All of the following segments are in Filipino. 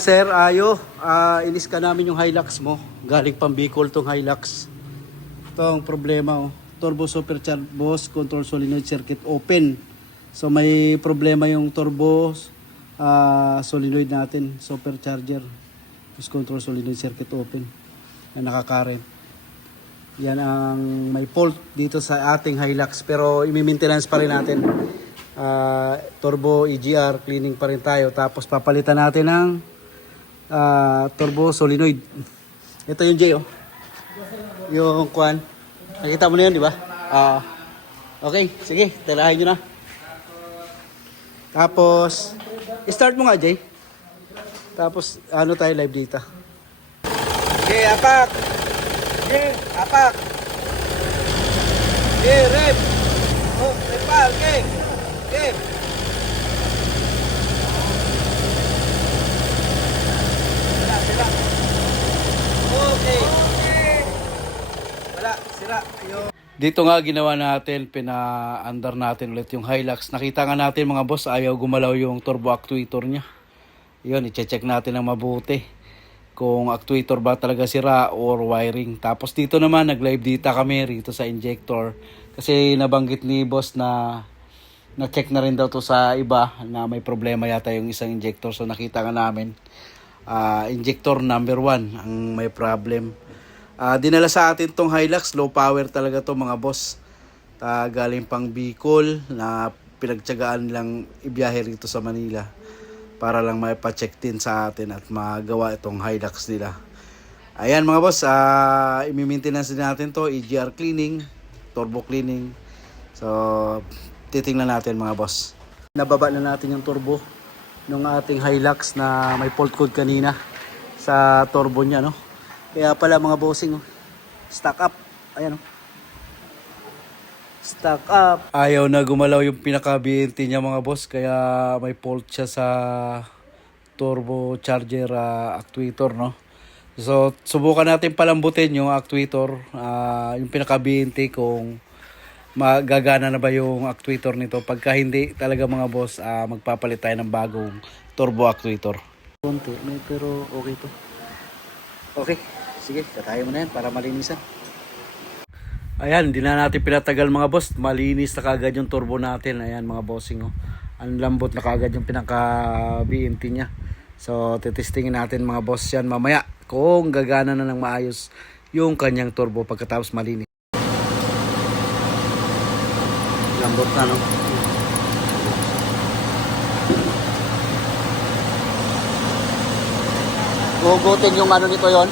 Sir, inis ka namin yung Hilux mo. Galing pang Bicol tong Hilux. Ito ang problema, oh. Turbo supercharged boss, control solenoid circuit open. So may problema yung turbo solenoid natin, supercharger. Boss control solenoid circuit open. Na nakaka-current. Yan ang may fault dito sa ating Hilux, pero i-maintenance pa rin natin. Turbo EGR cleaning pa rin tayo, tapos papalitan natin ng turbo solenoid. Ito yung J, oh. Yung kwan. Nakita mo na yun, di ba? Okay, sige, telahin nyo na. Tapos start mo nga, Jay. Tapos ano tayo, live data. Okay, apak. Okay, apak. Okay, rep. Oh, repal, okay. Okay. Sira. Okay. Wala, sira. Dito nga ginawa natin, pina-under natin ulit yung Hilux. Nakita nga natin mga boss, ayaw gumalaw yung turbo actuator niya. Yun, i-check natin ng mabuti kung actuator ba talaga sira or wiring. Tapos dito naman, nag-live data kami rito sa injector. Kasi nabanggit ni boss na na-check na rin daw to sa iba na may problema yata yung isang injector. So nakita nga namin, injector number 1 ang may problem. Dinala sa atin tong Hilux, low power talaga to mga boss. Galing pang Bicol na pinagtiyagaan lang ibiyahe rito sa Manila para lang maipa-check din sa atin at magawa itong Hilux nila. Ayan mga boss, i-maintenance din natin to, EGR cleaning, turbo cleaning. So titingnan natin mga boss. Nababa na natin yung turbo ng ating Hilux na may fault code kanina sa turbo niya, no? Kaya pala mga bossing, oh, stock up. Ayan, oh. Stock up. Ayaw na gumalaw yung pinaka-BNT niya mga boss, kaya may fault siya sa turbo charger actuator, no? So subukan natin palambutin yung actuator, yung pinaka-BNT kung magagana na ba yung actuator nito. Pagka hindi talaga mga boss, magpapalit tayo ng bagong turbo actuator. Konti, pero okay to. Okay, sige, katayin mo na yan para malinisan. Ayan, hindi na natin pinatagal mga boss. Malinis na kagad yung turbo natin. Ayan mga bossing, oh. Ang lambot na kagad yung pinaka-BNT niya. So, titestingin natin mga boss yan mamaya kung gagana na ng maayos yung kanyang turbo pagkatapos malinis. Lambot na, no? Hugutin yung ano nito yon,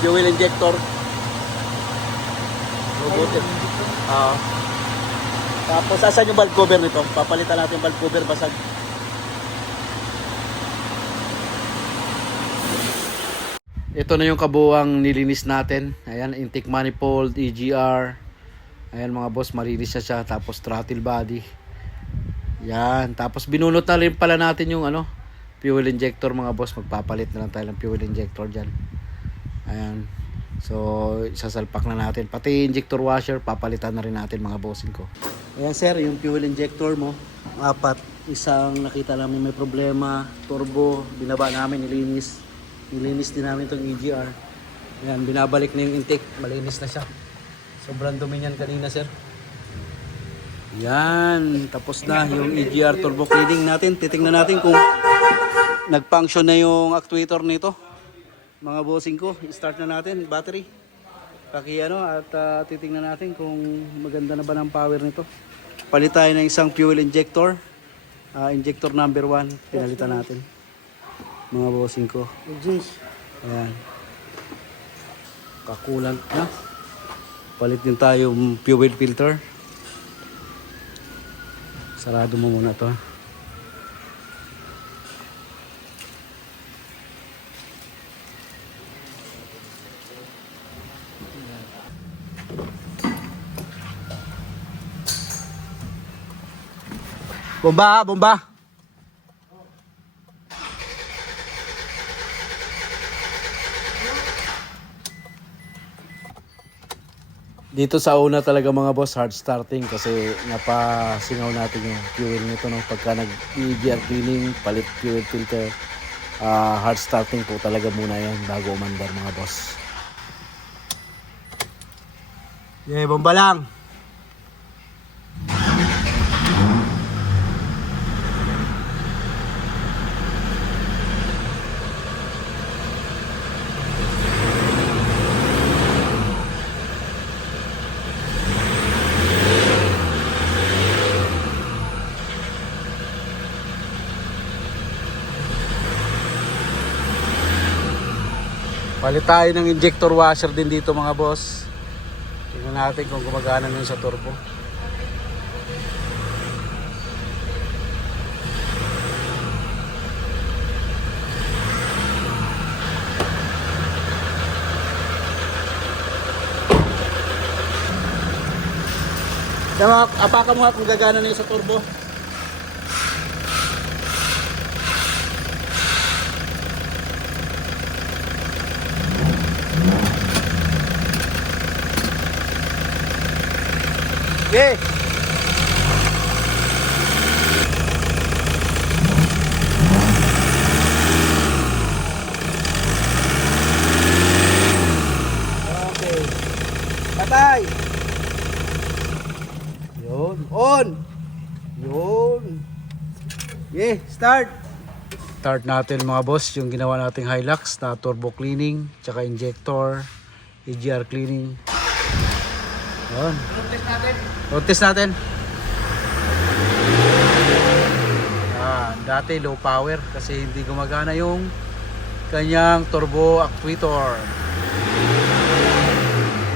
fuel injector. Hugutin. Tapos asan yung valve cover nito? Papalitan natin yung valve cover, basag. Ito na yung kabuuang nilinis natin. Ayan, intake manifold, EGR. Ayan mga boss, malinis na siya. Tapos throttle body. Yan. Tapos binunot na rin pala natin yung fuel injector mga boss. Magpapalit na lang tayo ng fuel injector dyan. Ayan. So sasalpak na natin. Pati injector washer, papalitan na rin natin mga bossing ko. Ayan sir, yung fuel injector mo, 4. Isang nakita namin may problema, turbo, binaba namin, nilinis. Nilinis din namin itong EGR. Ayan, binabalik na yung intake, malinis na siya. Sobrang dumi niyan kanina sir. Yan, tapos na yung EGR turbo cleaning natin. Titingnan natin kung nag-function na yung actuator nito. Mga bossing ko, start na natin, battery. At titingnan natin kung maganda na ba ng power nito. Palit tayo ng isang fuel injector. Injector number 1, pinalitan natin. Mga bossing ko. Ayan. Kakulant na. Palit din tayo yung fuel filter. Sarado mo muna to. Bomba, bomba. Dito sa una talaga mga boss, hard starting kasi napasingaw natin yung fuel nito no? Pagka nag-EGR cleaning, palit fuel filter, hard starting po talaga muna yan bago umandar mga boss. Yeah, bomba lang. Palit tayo ng injector washer din dito mga boss. Tingnan natin kung gumagana nun sa turbo. Tama, apakan mo nga kung gagana na yung sa turbo. Okay. Okay. Patay. Yun. On. Yun. Okay, start. Start natin mga boss yung ginawa nating Hilux na turbo cleaning, tsaka injector, EGR cleaning. Yun. Road test natin. Dati low power kasi hindi gumagana yung kanyang turbo actuator.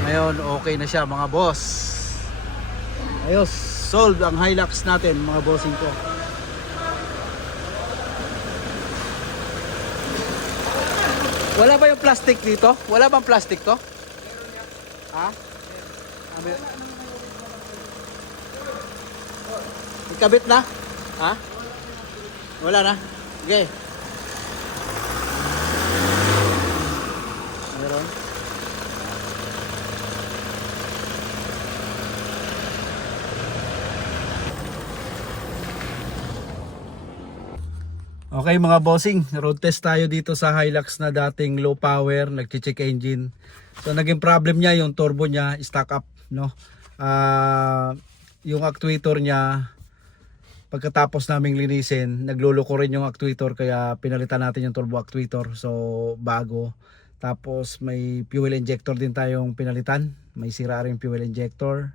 Ngayon okay na siya mga boss. Ayos, solve ang Hilux natin mga bossing ko. Wala ba yung plastic dito? Wala bang plastic to? Ha? Ikabit na? Ha? Wala na? Okay. Meron? Okay mga bossing, road test tayo dito sa Hilux na dating low power, nagche-check engine. So naging problem niya yung turbo niya, stack up, no. Yung actuator niya pagkatapos naming linisin, nagluloko rin yung actuator kaya pinalitan natin yung turbo actuator. So bago. Tapos may fuel injector din tayong pinalitan. May sira rin fuel injector.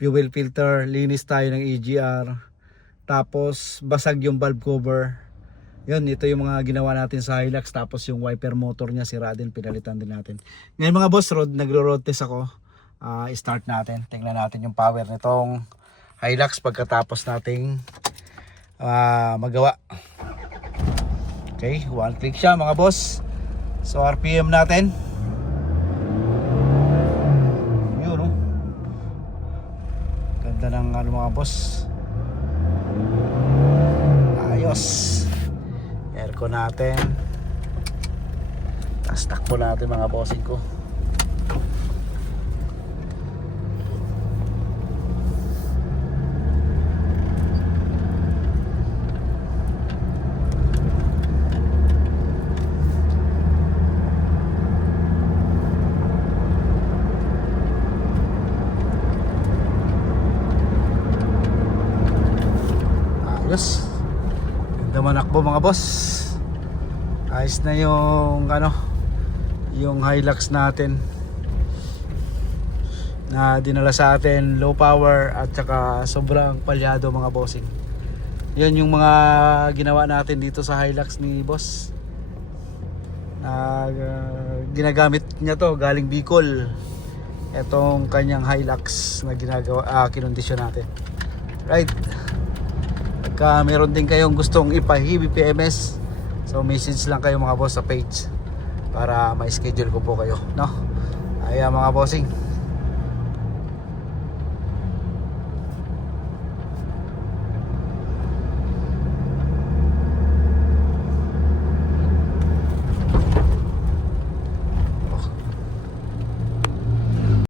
Fuel filter, linis tayo ng EGR. Tapos basag yung valve cover. Yun, ito yung mga ginawa natin sa Hilux. Tapos yung wiper motor niya sira din, pinalitan din natin. Ngayon mga boss, nagro-road test ako. Start natin. Tingnan natin yung power nitong Hilux pagkatapos nating magawa. Okay, one click siya mga boss. So RPM natin. Yun, oh. Ganda ng mga boss. Ayos. Aircon natin. Tapos takbo natin mga bossing ko. Ayos. Ganda manakbo mga boss. Ayos na yung yung Hilux natin na dinala sa atin, low power at saka sobrang palyado mga bossing. Yun yung mga ginawa natin dito sa Hilux ni boss. Ginagamit niya to galing Bicol. Etong kanyang Hilux na ginagawa, kinondisyon natin. Right. Pagka meron din kayong gustong ipa-heavy PMS, so message lang kayo mga boss sa page para ma-schedule ko po kayo, no? Ay mga bossing.